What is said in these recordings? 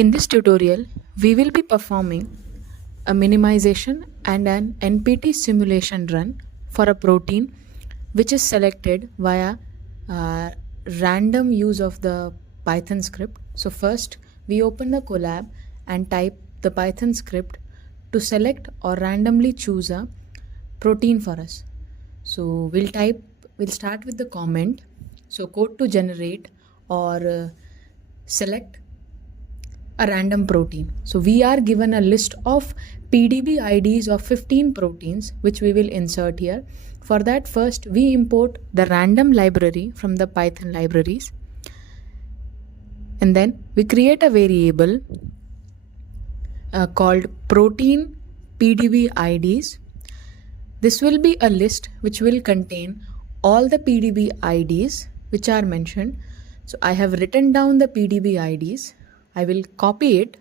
In this tutorial, we will be performing a minimization and an NPT simulation run for a protein which is selected via uh, random use of the Python script. So first we open the Colab and type the Python script to select or randomly choose a protein for us. So we'll start with the comment. So code to generate or select a random protein. So we are given a list of PDB IDs of 15 proteins which we will insert here. For that, first we import the random library from the Python libraries, and then we create a variable called protein PDB IDs. This will be a list which will contain all the PDB IDs which are mentioned. So I have written down the PDB IDs. I will copy it,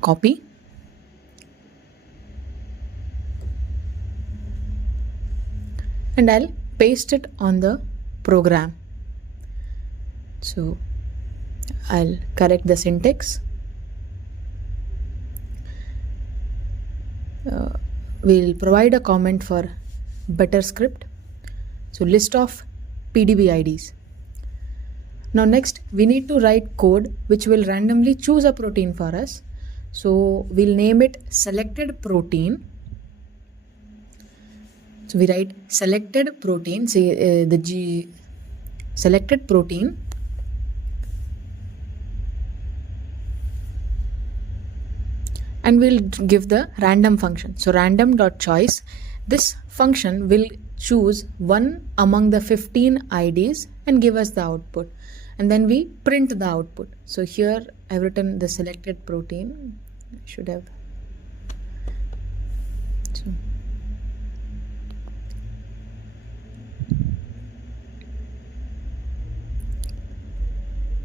copy, and I'll paste it on the program. So I'll correct the syntax. We'll provide a comment for better script. So list of PDB IDs. Now next we need to write code which will randomly choose a protein for us. So we'll name it selected protein. So we write selected protein, say selected protein, and we'll give the random function. So random.choice. This function will choose one among the 15 IDs and give us the output, and then we print the output. So here I've written the selected protein. I should have. So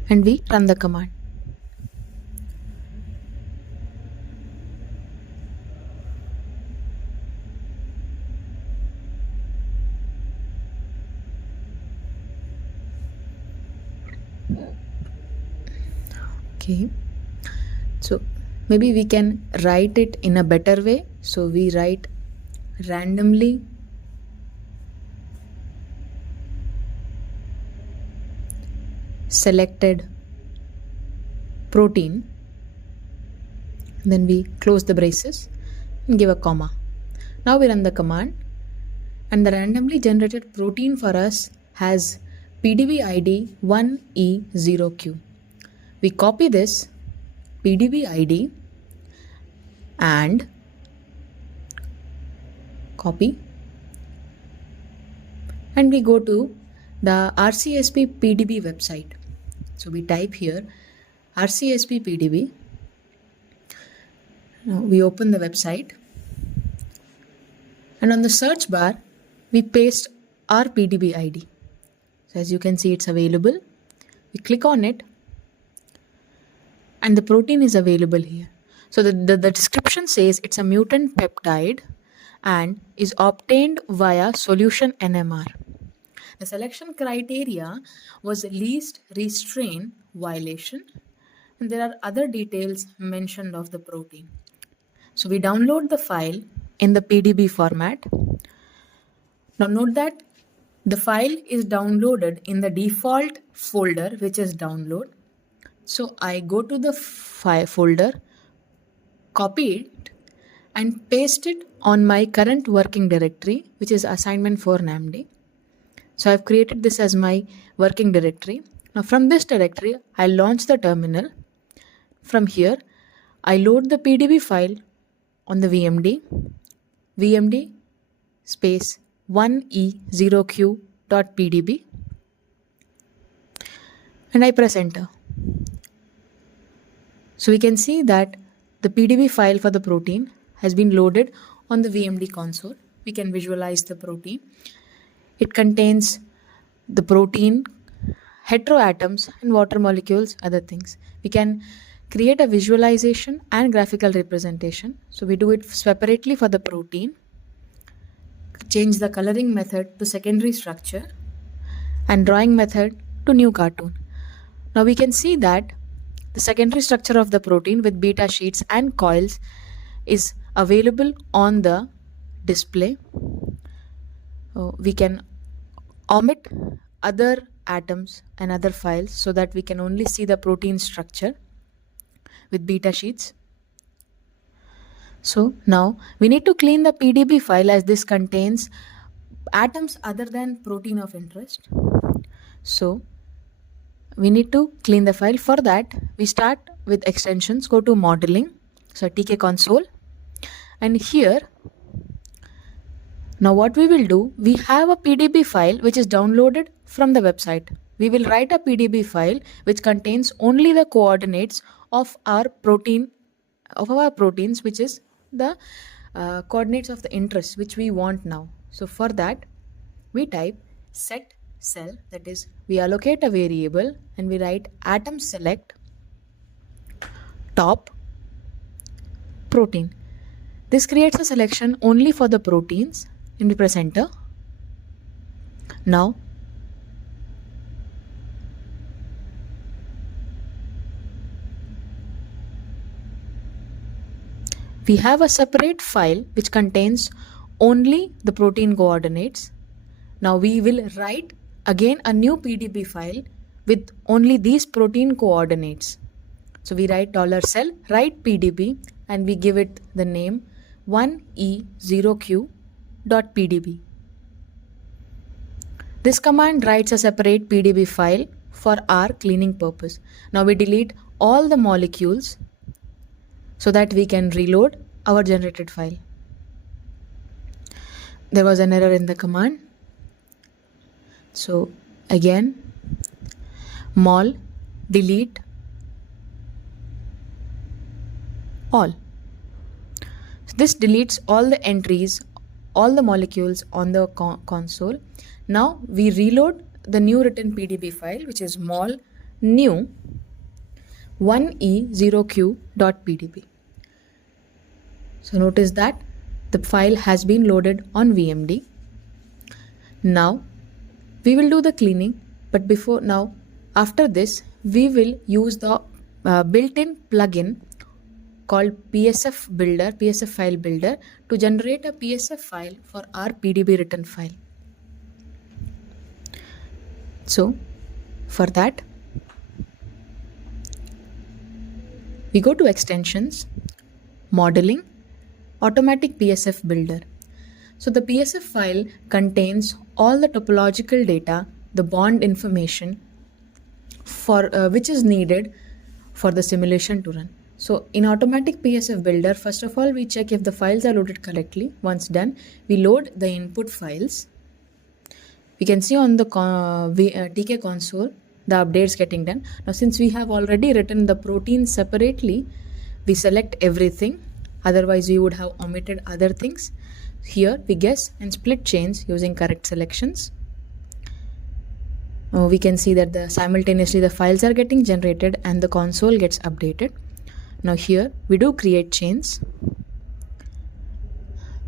and we run the command. Okay, so maybe we can write it in a better way. So we write randomly selected protein, then we close the braces and give a comma. Now we run the command, and the randomly generated protein for us has PDB ID 1E0Q. We copy this PDB ID and copy, and we go to the RCSP PDB website. So we type here RCSP PDB. Now we open the website, and on the search bar we paste our PDB ID. So as you can see, it's available. We click on it, and the protein is available here. So the description says it's a mutant peptide and is obtained via solution NMR. The selection criteria was least restraint violation, and there are other details mentioned of the protein. So we download the file in the PDB format. Now note that the file is downloaded in the default folder, which is download. So I go to the file folder, copy it, and paste it on my current working directory, which is assignment for NAMD. So I've created this as my working directory. Now from this directory, I launch the terminal. From here, I load the PDB file on the VMD space 1E0Q.pdb, and I press enter. So we can see that the PDB file for the protein has been loaded on the VMD console. We can visualize the protein. It contains the protein, heteroatoms, and water molecules, other things. We can create a visualization and graphical representation. So we do it separately for the protein. Change the coloring method to secondary structure, and drawing method to new cartoon. Now we can see that the secondary structure of the protein with beta sheets and coils is available on the display. We can omit other atoms and other files so that we can only see the protein structure with beta sheets. So now we need to clean the PDB file as this contains atoms other than protein of interest. So we need to clean the file. For that, we start with extensions, go to modeling, so TK console, and here now what we will do, we have a PDB file which is downloaded from the website. We will write a PDB file which contains only the coordinates of our proteins, which is the coordinates of the interest which we want now. So for that, we type set cell, that is we allocate a variable and we write atom select top protein. This creates a selection only for the proteins and we press enter. Now we have a separate file which contains only the protein coordinates. Now we will write again a new PDB file with only these protein coordinates. So we write $cell write PDB and we give it the name 1e0q.pdb. This command writes a separate PDB file for our cleaning purpose. Now we delete all the molecules so that we can reload our generated file. There was an error in the command. So again, mol delete all. So this deletes all the entries, all the molecules on the console. Now we reload the new written PDB file, which is mol new 1e0q.pdb. So notice that the file has been loaded on VMD. Now we will do the cleaning, but after this, we will use the built-in plugin called PSF file builder to generate a PSF file for our PDB written file. So for that, we go to extensions, modeling, automatic PSF builder. So the PSF file contains all the topological data, the bond information for which is needed for the simulation to run. So in automatic PSF builder, first of all, we check if the files are loaded correctly. Once done, we load the input files. We can see on the TK console, the updates getting done. Now, since we have already written the protein separately, we select everything. Otherwise, we would have omitted other things. Here, we guess and split chains using correct selections. We can see that simultaneously the files are getting generated and the console gets updated. Now here, we do create chains.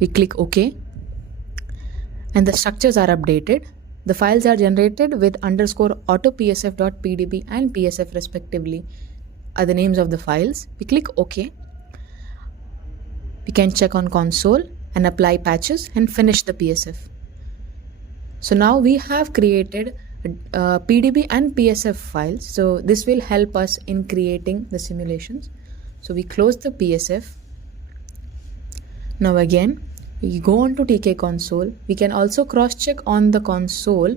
We click OK. And the structures are updated. The files are generated with _autopsf.pdb and psf respectively are the names of the files. We click OK. We can check on console and apply patches and finish the PSF. So now we have created PDB and PSF files. So this will help us in creating the simulations. So we close the PSF. Now again, we go on to TK console. We can also cross check on the console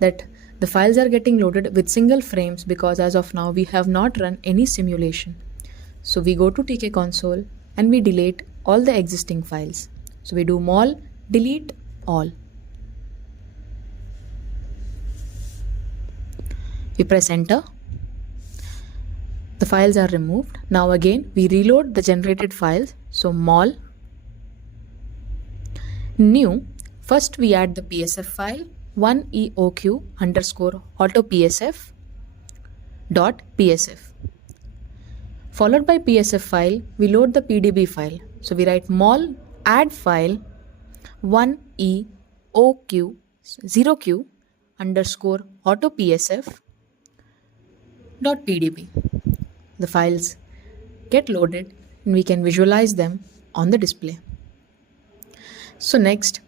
that the files are getting loaded with single frames because as of now we have not run any simulation. So we go to TK console and we delete all the existing files. So we do mol delete all. We press enter. The files are removed. Now again, we reload the generated files. So mol new. First we add the PSF file 1eoq_autopsf.psf. Followed by PSF file, we load the PDB file. So we write mol add file 1eoq0q underscore auto PSF dot pdb. The files get loaded and we can visualize them on the display. So next,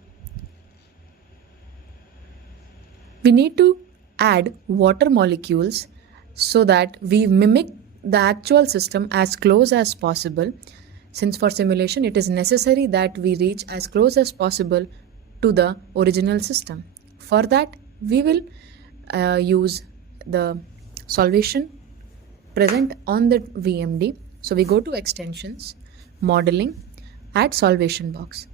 we need to add water molecules so that we mimic the actual system as close as possible. Since for simulation it is necessary that we reach as close as possible to the original system. For that, we will use the solvation present on the VMD. So we go to extensions, modeling, add solvation box.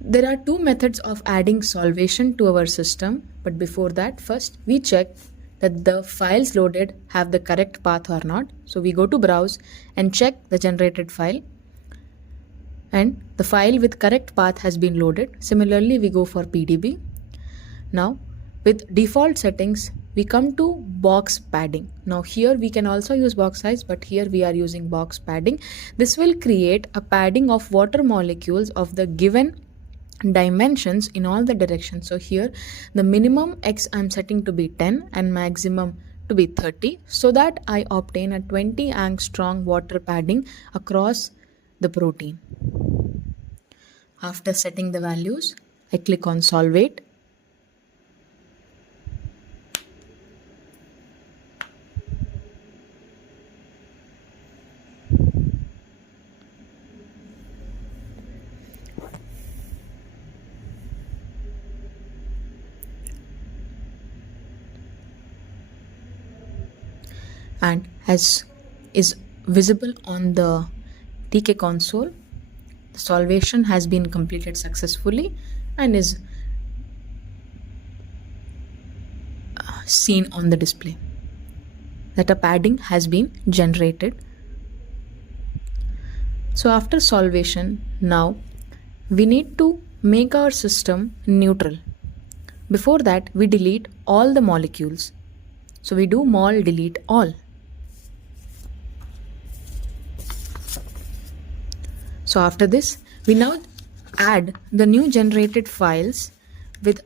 There are two methods of adding solvation to our system, but before that, first we check that the files loaded have the correct path or not. So we go to browse and check the generated file, and the file with correct path has been loaded. Similarly, we go for PDB. Now, with default settings, we come to box padding. Now here we can also use box size, but here we are using box padding. This will create a padding of water molecules of the given dimensions in all the directions. So here the minimum X I'm setting to be 10 and maximum to be 30, so that I obtain a 20 angstrom water padding across the protein. After setting the values, I click on Solvate. And as is visible on the TK console, the solvation has been completed successfully and is seen on the display that a padding has been generated. So after solvation, now we need to make our system neutral. Before that, we delete all the molecules. So we do mol delete all. So after this, we now add the new generated files with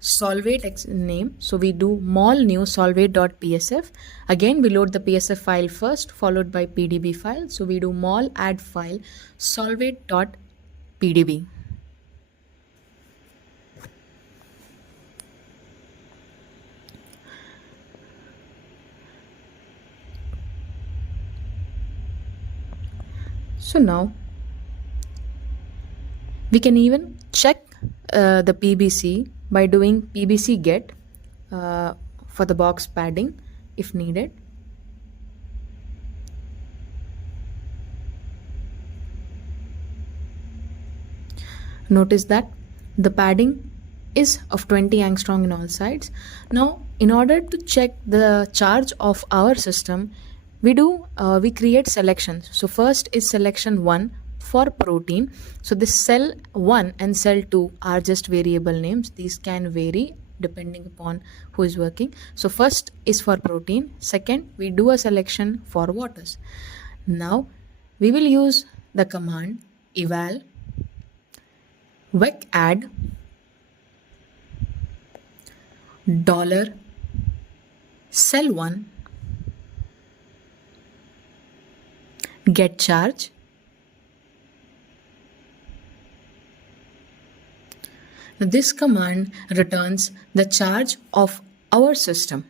solvate name. So we do mol new solvate.psf. Again, we load the PSF file first, followed by PDB file. So we do mol add file solvate.pdb. So now we can even check the PBC by doing PBC get for the box padding if needed. Notice that the padding is of 20 angstrom in all sides. Now, in order to check the charge of our system, we create selections. So first is selection 1 for protein. So this cell 1 and cell 2 are just variable names. These can vary depending upon who is working. So first is for protein. Second, we do a selection for waters. Now we will use the command eval vec add dollar cell 1 get charge. Now this command returns the charge of our system.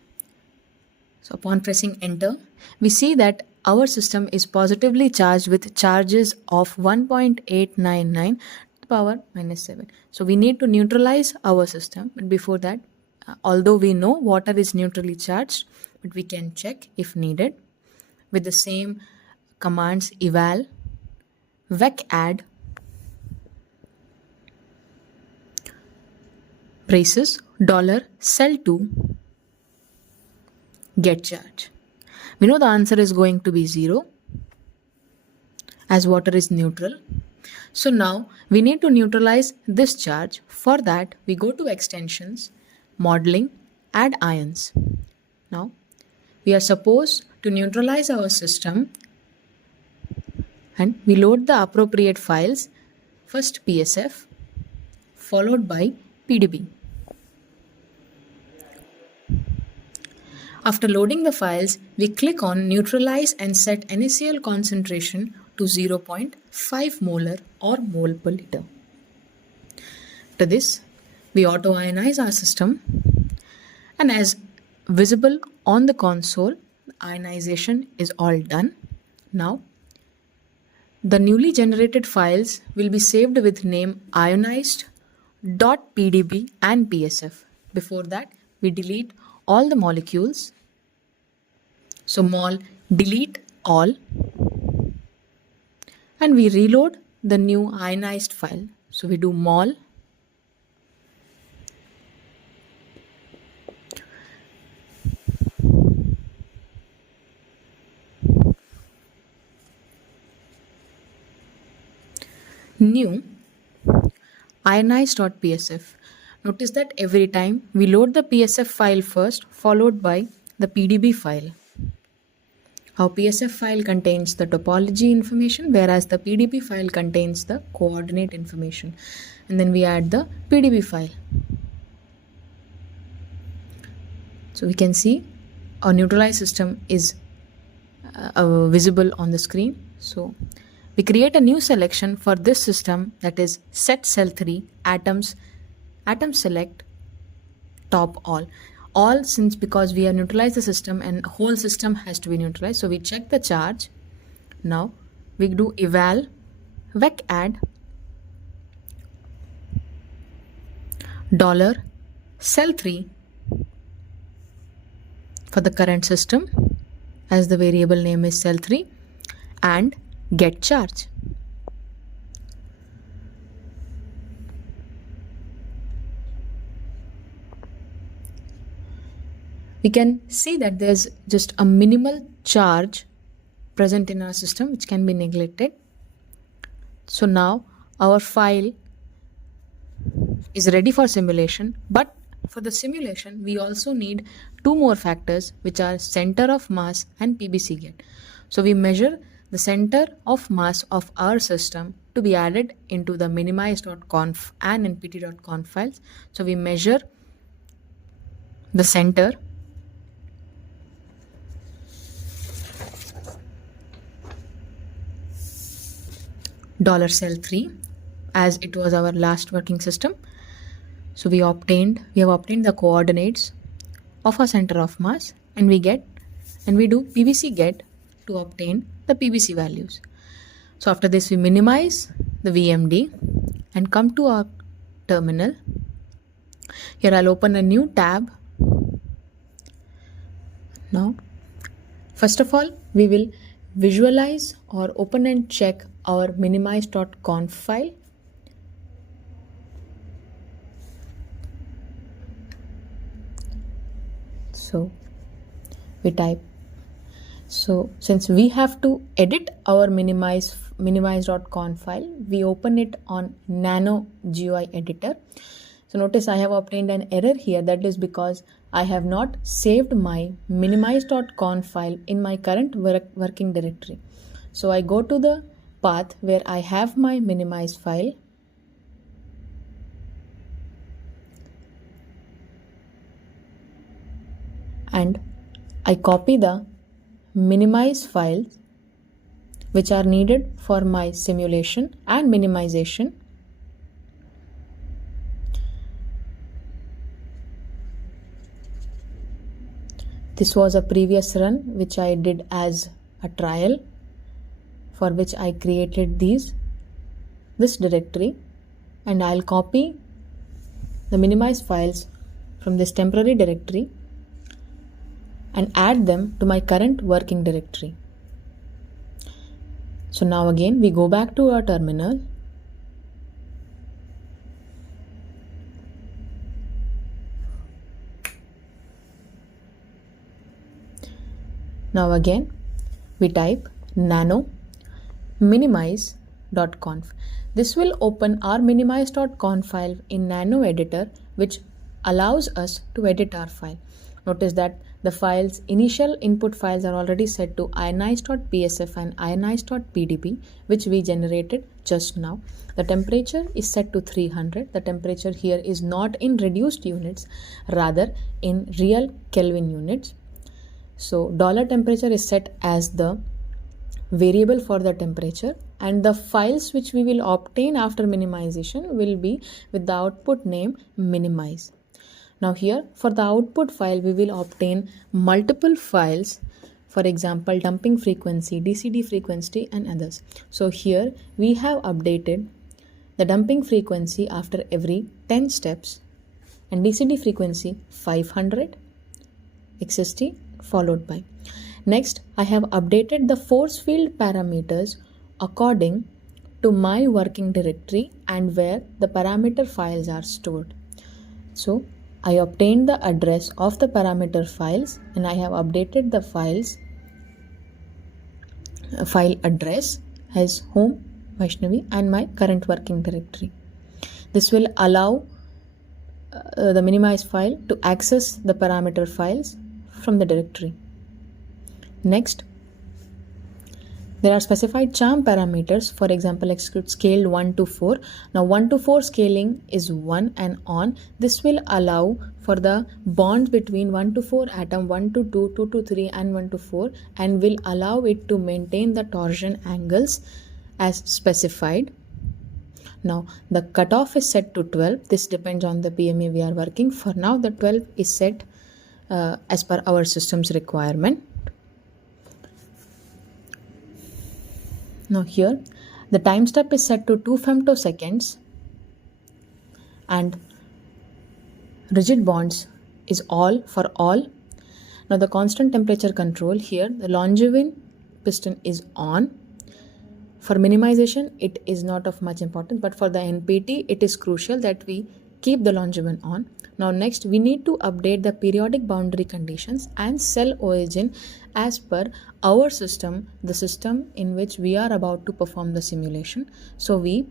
So upon pressing enter, we see that our system is positively charged with charges of 1.899 to the power minus 7. So we need to neutralize our system. But before that, although we know water is neutrally charged, but we can check if needed with the same commands eval vec add braces dollar cell 2 get charge. We know the answer is going to be 0 as water is neutral. So now we need to neutralize this charge. For that, we go to extensions, modeling, add ions. Now we are supposed to neutralize our system and we load the appropriate files, first PSF followed by PDB. After loading the files, we click on Neutralize and set NaCl concentration to 0.5 molar or mole per liter. After this, we auto-ionize our system, and as visible on the console, ionization is all done. Now, the newly generated files will be saved with name ionized.pdb and PSF. Before that, we delete all the molecules. So mol delete all, and we reload the new ionized file. So we do mol new ionized.psf. Notice that every time we load the PSF file first, followed by the PDB file. Our PSF file contains the topology information, whereas the PDB file contains the coordinate information. And then we add the PDB file. So we can see our neutralized system is visible on the screen. So we create a new selection for this system, that is set cell 3 atoms, atom select top all. All, since because we have neutralized the system and whole system has to be neutralized. So we check the charge. Now we do eval vec add dollar cell 3 for the current system, as the variable name is cell 3, and get charge. We can see that there's just a minimal charge present in our system which can be neglected. So now our file is ready for simulation, but for the simulation we also need two more factors, which are center of mass and PBC get. So we measure the center of mass of our system to be added into the minimize.conf and npt.conf files. So we measure the center $cell 3, as it was our last working system. So we have obtained the coordinates of our center of mass, and we do PBC get to obtain the PBC values. So after this, we minimize the VMD and come to our terminal. Here I'll open a new tab. Now, first of all, we will visualize or open and check our minimize.conf file. So we type. So since we have to edit our minimize.conf file, we open it on Nano GUI editor. So notice I have obtained an error here. That is because I have not saved my minimize.conf file in my current working directory. So I go to the path where I have my minimize file, and I copy the minimize files which are needed for my simulation and minimization. This was a previous run which I did as a trial, for which I created this directory, and I'll copy the minimize files from this temporary directory and add them to my current working directory. So now again we go back to our terminal. Now again we type nano minimize.conf. This will open our minimize.conf file in Nano editor, which allows us to edit our file. Notice that the file's initial input files are already set to ionized.psf and ionized.pdb, which we generated just now. The temperature is set to 300. The temperature here is not in reduced units, rather in real Kelvin units. So $temperature is set as the variable for the temperature, and the files which we will obtain after minimization will be with the output name minimize. Now here for the output file we will obtain multiple files, for example dumping frequency, DCD frequency and others. So here we have updated the dumping frequency after every 10 steps and DCD frequency 500 XST followed by. Next, I have updated the force field parameters according to my working directory and where the parameter files are stored. So, I obtained the address of the parameter files and I have updated the files file address as home Vaishnavi and my current working directory. This will allow the minimized file to access the parameter files from the directory. Next, there are specified charm parameters, for example scaled 1 to 4. Now 1 to 4 scaling is 1 and on. This will allow for the bond between 1 to 4 atom, 1 to 2, 2 to 3 and 1 to 4, and will allow it to maintain the torsion angles as specified. Now the cutoff is set to 12. This depends on the PMA we are working. For now the 12 is set as per our system's requirement. Now here the time step is set to 2 femtoseconds and rigid bonds is all for all. Now the constant temperature control, here the Longevin piston is on. For minimization it is not of much importance, but for the NPT it is crucial that we keep the Longevin on. Now next we need to update the periodic boundary conditions and cell origin as per our system, the system in which we are about to perform the simulation. So we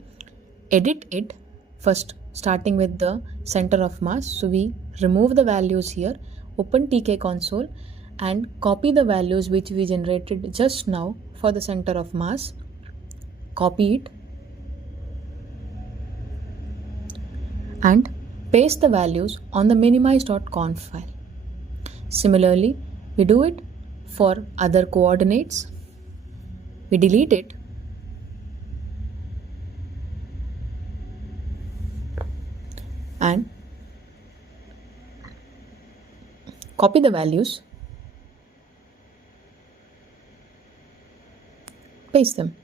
edit it first starting with the center of mass. So we remove the values here, open TK console and copy the values which we generated just now for the center of mass, copy it and paste the values on the minimize.conf file. Similarly, we do it for other coordinates. We delete it and copy the values, paste them.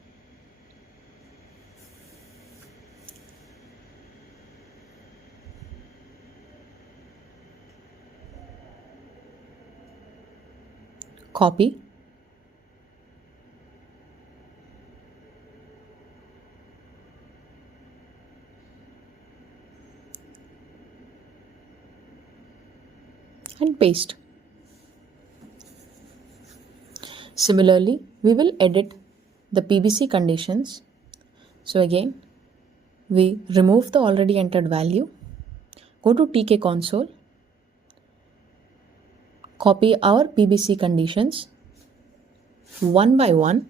Copy, and paste. Similarly, we will edit the PBC conditions. So again, we remove the already entered value, go to TK console, copy our PBC conditions one by one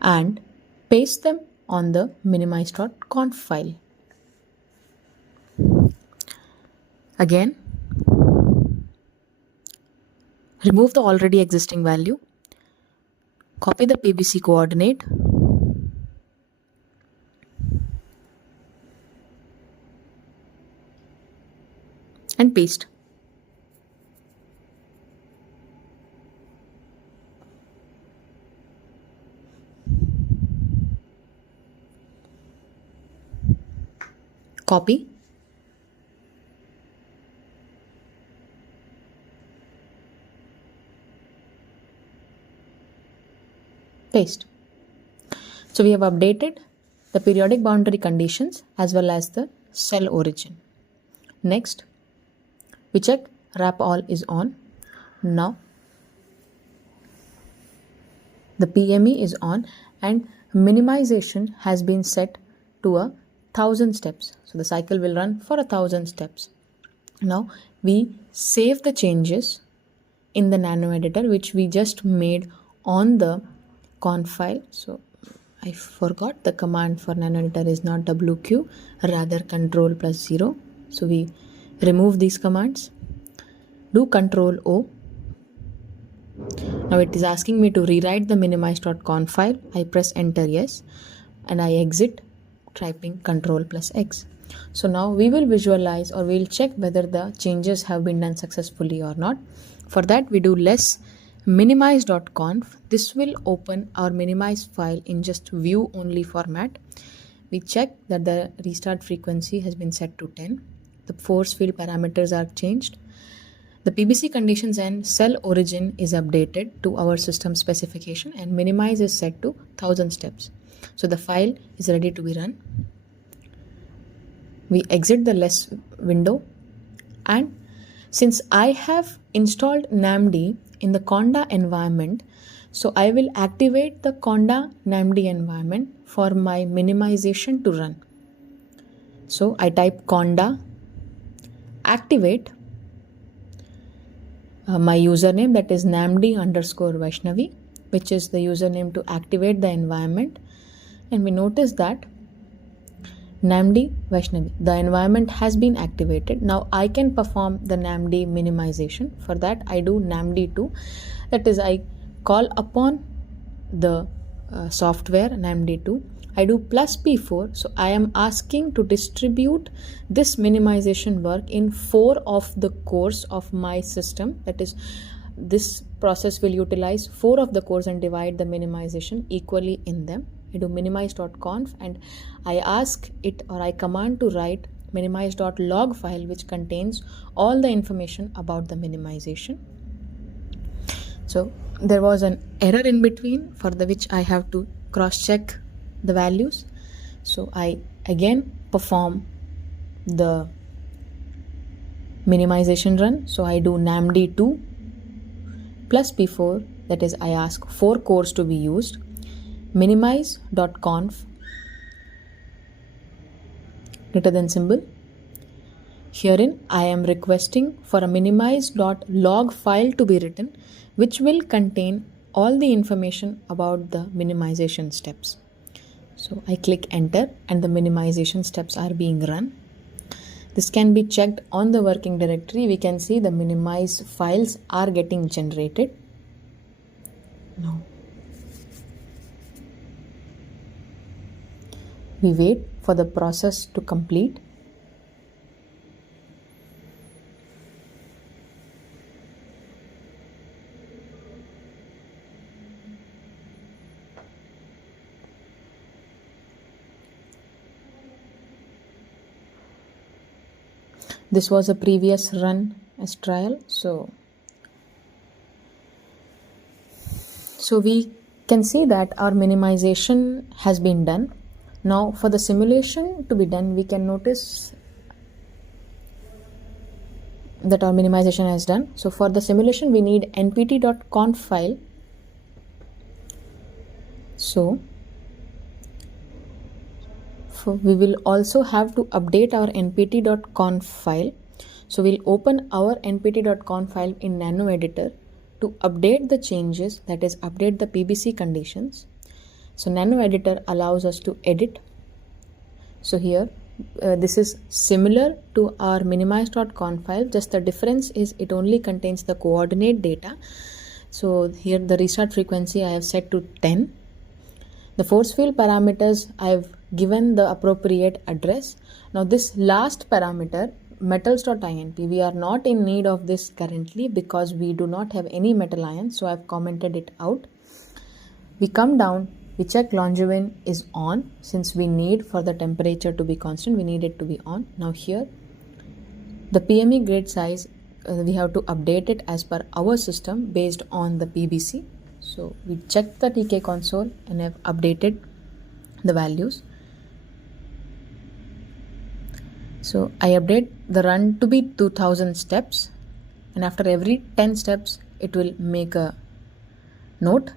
and paste them on the minimize.conf file. Again, remove the already existing value, copy the PBC coordinate, and paste. Copy, paste. So we have updated the periodic boundary conditions as well as the cell origin. Next, we check wrap all is on. Now the PME is on and minimization has been set to 1,000 steps. So the cycle will run for 1,000 steps. Now we save the changes in the nano editor which we just made on the conf file. So I forgot the command for nano editor is not WQ, rather control plus 0. So we remove these commands, do Control O. Now it is asking me to rewrite the minimize.conf file. I press enter yes, and I exit typing Control plus X. So now we will visualize, or we'll check whether the changes have been done successfully or not. For that we do less minimize.conf. This will open our minimize file in just view only format. We check that the restart frequency has been set to 10. The force field parameters are changed. The PBC conditions and cell origin is updated to our system specification, and minimize is set to 1000 steps. So the file is ready to be run. We exit the less window, and since I have installed NAMD in the Conda environment, so I will activate the Conda NAMD environment for my minimization to run. So I type Conda activate my username, that is namd_Vaishnavi, which is the username to activate the environment. And we notice that namd Vaishnavi, the environment has been activated. Now I can perform the namd minimization. For that I do namd2, that is I call upon the software namd2. I do plus P4, so I am asking to distribute this minimization work in 4 of the cores of my system. That is, this process will utilize 4 of the cores and divide the minimization equally in them. I do minimize.conf, and I ask it, or I command to write minimize.log file, which contains all the information about the minimization. So there was an error in between, for the which I have to cross check the values. So I again perform the minimization run. So I do namd2 plus P4, that is I ask 4 cores to be used, minimize.conf greater than symbol. Herein I am requesting for a minimize.log file to be written, which will contain all the information about the minimization steps. So I click enter, and the minimization steps are being run. This can be checked on the working directory. We can see the minimize files are getting generated. Now we wait for the process to complete. This was a previous run as trial. So we can see that our minimization has been done. Now for the simulation to be done, we can notice that our minimization is done. So for the simulation we need npt.conf file. So we will also have to update our npt.conf file. So we'll open our npt.conf file in Nano Editor to update the changes, that is update the PBC conditions. So Nano Editor allows us to edit. So here this is similar to our minimize.conf file, just the difference is it only contains the coordinate data. So here the restart frequency I have set to 10. The force field parameters I have given the appropriate address. Now this last parameter, metals.inp, we are not in need of this currently because we do not have any metal ions, so I have commented it out. We come down, we check longevin is on, since we need for the temperature to be constant, we need it to be on. Now here the PME grid size, we have to update it as per our system based on the PBC. So we check the TK console and have updated the values. So I update the run to be 2000 steps, and after every 10 steps it will make a note.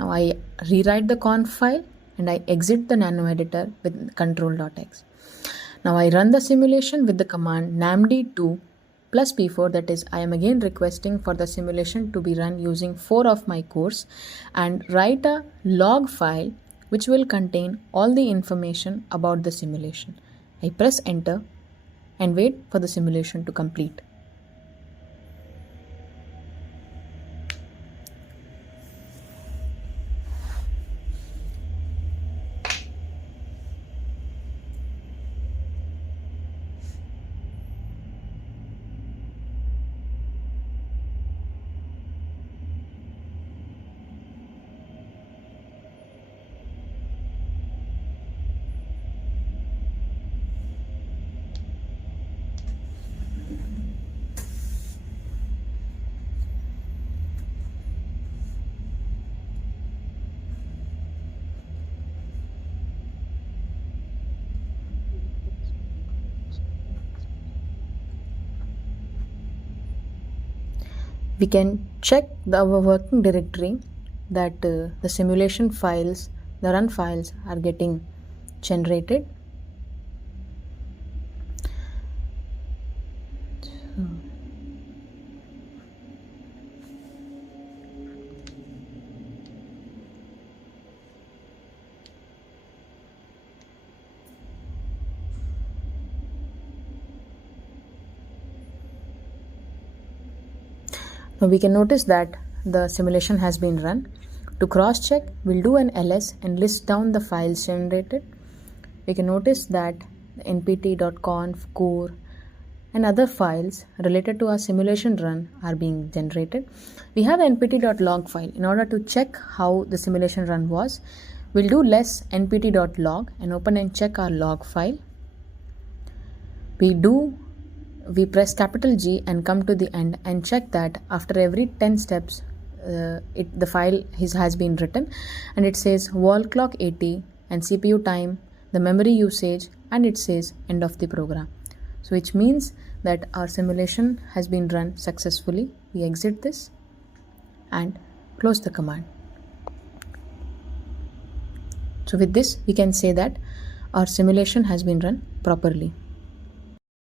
Now I rewrite the conf file and I exit the Nano Editor with control.x. Now I run the simulation with the command namd2 plus P4, that is I am again requesting for the simulation to be run using 4 of my cores, and write a log file which will contain all the information about the simulation. I press enter, and wait for the simulation to complete. We can check our working directory that the simulation files, the run files are getting generated. Now we can notice that the simulation has been run. To cross check, we'll do an ls and list down the files generated. We can notice that the npt.conf, core, and other files related to our simulation run are being generated. We have an npt.log file. In order to check how the simulation run was, we'll do less npt.log and open and check our log file. We press capital G and come to the end and check that after every 10 steps the file has been written, and it says wall clock 80 and CPU time, the memory usage, and it says end of the program. So which means that our simulation has been run successfully. We exit this and close the command. So with this we can say that our simulation has been run properly.